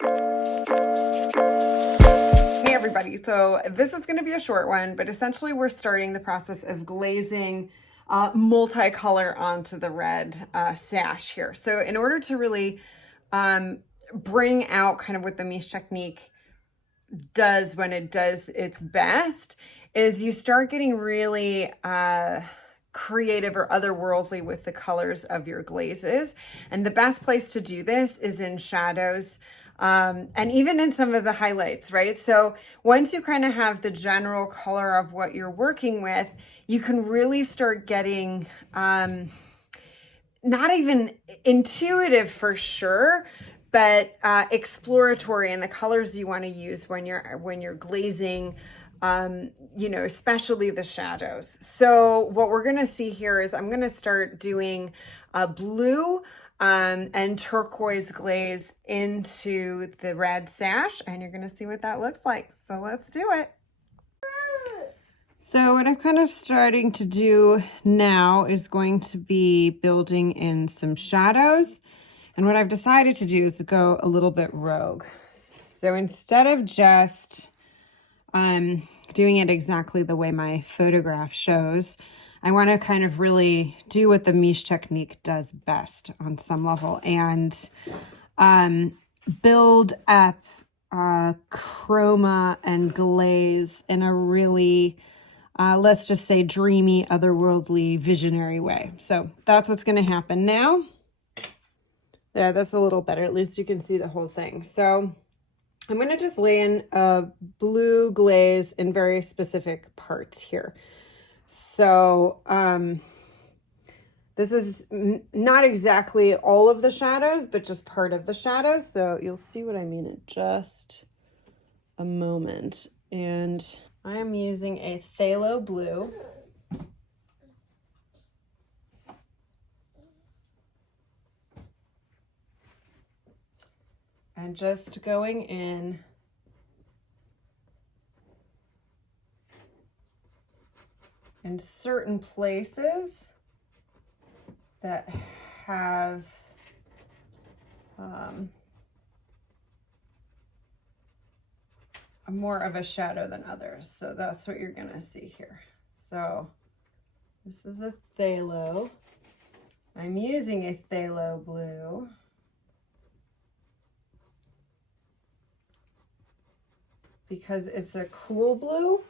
Hey everybody, so this is going to be a short one, but essentially we're starting the process of glazing multicolor onto the red sash here. So in order to really bring out kind of what the Mische Technique does when it does its best, is you start getting really creative or otherworldly with the colors of your glazes. And the best place to do this is in shadows, and even in some of the highlights, right? So once you kind of have the general color of what you're working with, you can really start getting not even intuitive for sure, but exploratory in the colors you want to use when you're glazing, you know, especially the shadows. So what we're going to see here is I'm going to start doing a blue and turquoise glaze into the red sash, and you're going to see what that looks like. So let's do it. So what I'm kind of starting to do now is going to be building in some shadows. And what I've decided to do is to go a little bit rogue. So instead of just doing it exactly the way my photograph shows, I want to kind of really do what the Mische Technique does best on some level and build up chroma and glaze in a really, let's just say, dreamy, otherworldly, visionary way. So that's what's going to happen now. There, that's a little better. At least you can see the whole thing. So I'm going to just lay in a blue glaze in very specific parts here. So this is not exactly all of the shadows, but just part of the shadows. So you'll see what I mean in just a moment. And I am using a phthalo blue. And just going in certain places that have more of a shadow than others. So that's what you're gonna see here. So this is a phthalo. I'm using a phthalo blue. Because it's a cool blue,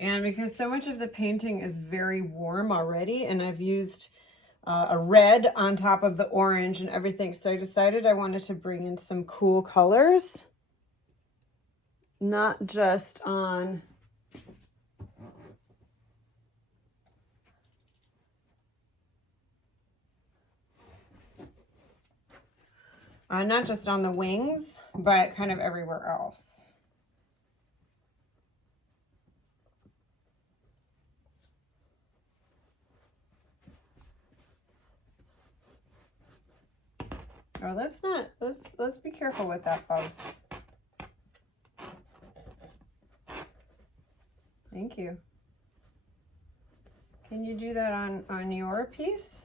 and because so much of the painting is very warm already, and I've used a red on top of the orange and everything, so I decided I wanted to bring in some cool colors, not just on the wings, but kind of everywhere else. Oh, let's be careful with that, folks. Thank you. Can you do that on your piece?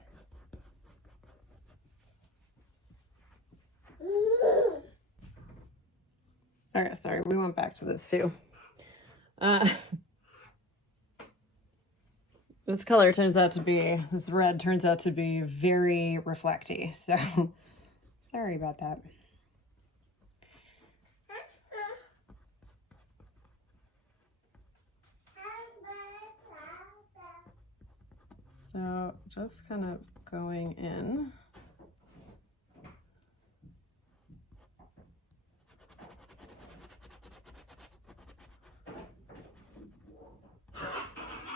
Okay, sorry, we went back to this view. This color turns out to be, this red turns out to be very reflecty, so sorry about that. So just kind of going in.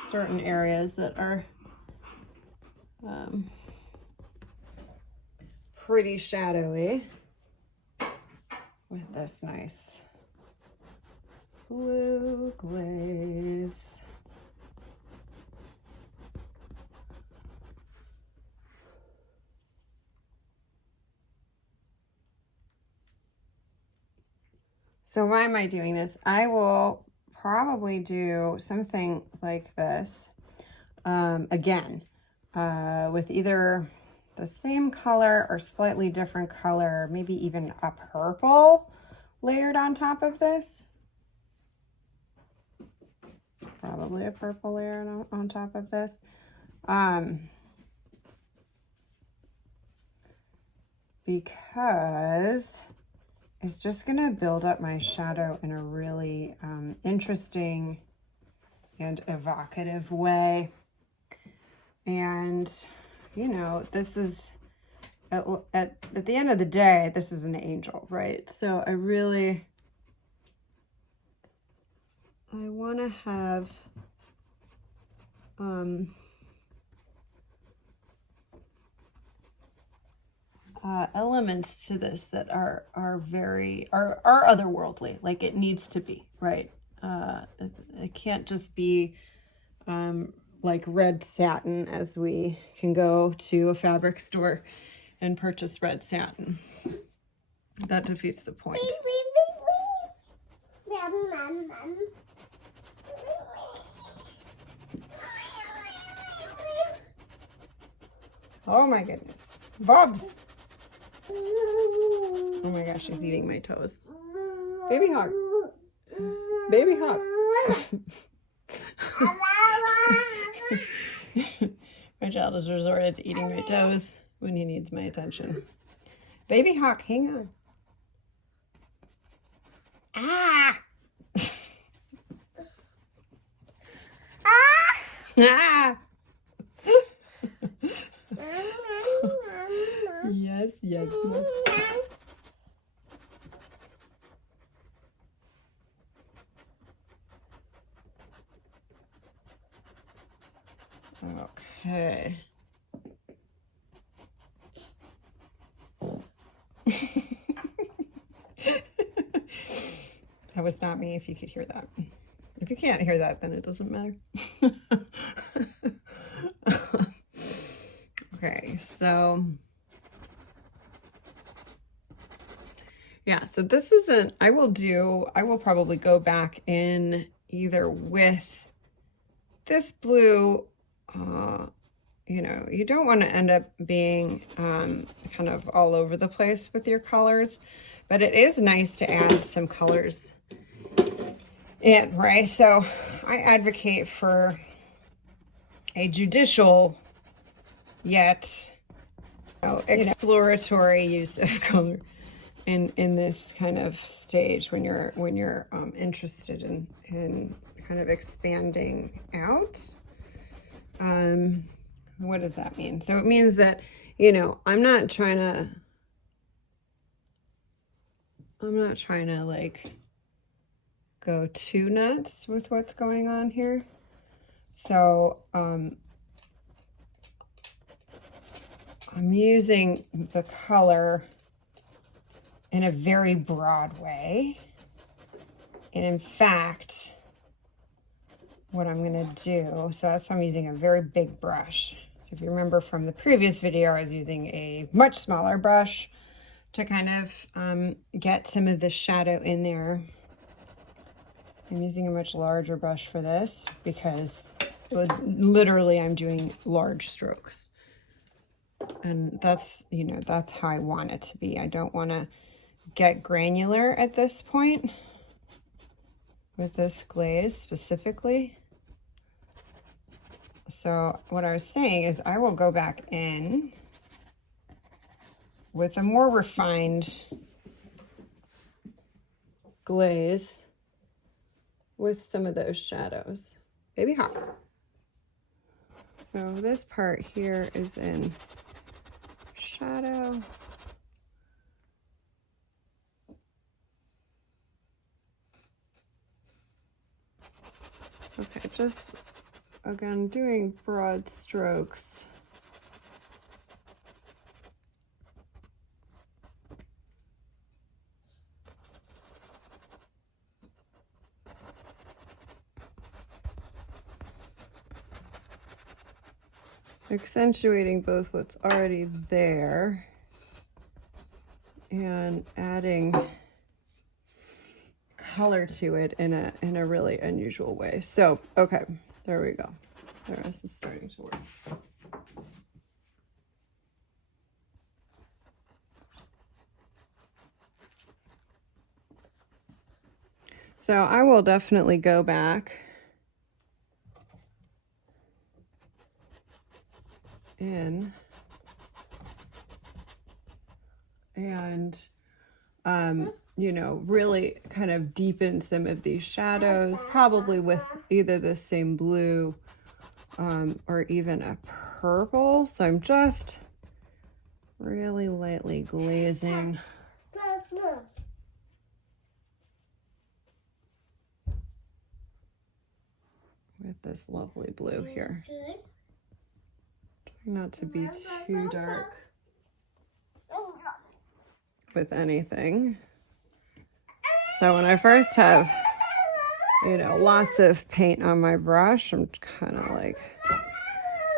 Certain areas that are pretty shadowy with this nice blue glaze. So why am I doing this? I will probably do something like this again with either the same color or slightly different color, maybe even a purple layered on top of this. Probably a purple layer on top of this. Because it's just going to build up my shadow in a really interesting and evocative way. And, you know, this is, at the end of the day, this is an angel, right? So I want to have elements to this that are otherworldly, like it needs to be, right? It can't just be like red satin, as we can go to a fabric store and purchase red satin. That defeats the point. Oh my goodness. Bobs! Oh my gosh, she's eating my toes. Baby hawk. Baby hawk. My child has resorted to eating my toes when he needs my attention. Baby hawk, hang on. Ah! Ah! Yes, yes, yes. Okay. That was not me, if you could hear that. If you can't hear that, then it doesn't matter. Okay, so yeah, so this isn't, I will probably go back in either with this blue, you know, you don't want to end up being kind of all over the place with your colors, but it is nice to add some colors in, right? So I advocate for a judicial yet exploratory use of color in this kind of stage when you're interested in kind of expanding out. What does that mean? So it means that, you know, I'm not trying to like go too nuts with what's going on here. So I'm using the color in a very broad way. And in fact, what I'm going to do, so that's why I'm using a very big brush. So if you remember from the previous video, I was using a much smaller brush to kind of get some of the shadow in there. I'm using a much larger brush for this because literally I'm doing large strokes. And that's, you know, that's how I want it to be. I don't want to get granular at this point with this glaze specifically. So what I was saying is I will go back in with a more refined glaze with some of those shadows. Baby hawk. So this part here is in shadow. Okay, just again doing broad strokes. Accentuating both what's already there and adding color to it in a really unusual way. So, okay, there we go. The rest is starting to work. So I will definitely go back in and, you know, really kind of deepen some of these shadows, probably with either the same blue or even a purple. So I'm just really lightly glazing. With this lovely blue here. Try not to be too dark with anything. So when I first have, you know, lots of paint on my brush, I'm kind of like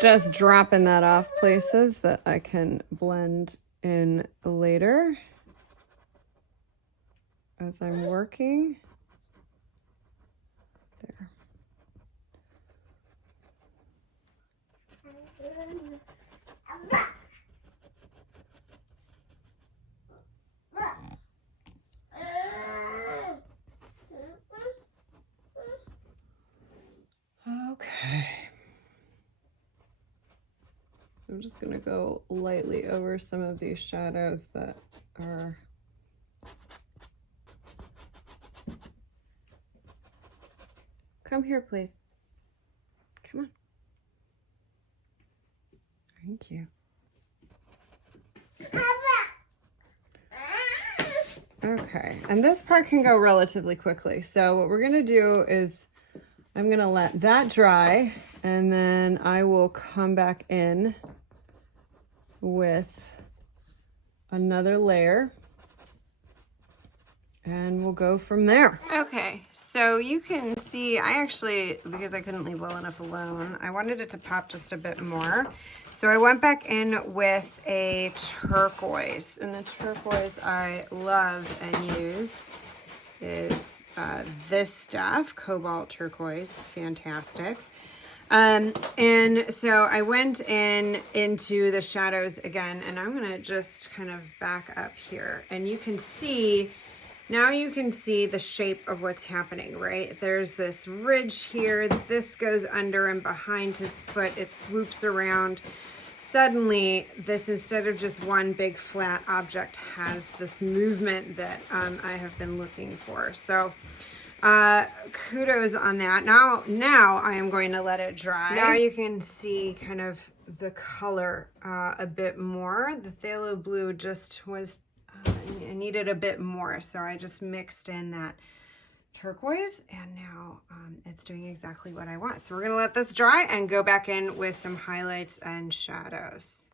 just dropping that off places that I can blend in later as I'm working. There. Okay. I'm just going to go lightly over some of these shadows that are come here, please. Come on. Thank you. Okay, and this part can go relatively quickly. So what we're going to do is I'm going to let that dry, and then I will come back in with another layer and we'll go from there. Okay, so you can see I actually, because I couldn't leave well enough alone, I wanted it to pop just a bit more. So I went back in with a turquoise, and the turquoise I love and use is this stuff, cobalt turquoise, fantastic. And so I went into the shadows again, and I'm gonna just kind of back up here, and you can see, now you can see the shape of what's happening, right? There's this ridge here, this goes under and behind his foot, it swoops around. Suddenly, this, instead of just one big flat object, has this movement that I have been looking for. So kudos on that. Now I am going to let it dry. Now you can see kind of the color a bit more. The phthalo blue just was, I needed a bit more, so I just mixed in that turquoise, and now it's doing exactly what I want. So we're gonna let this dry and go back in with some highlights and shadows.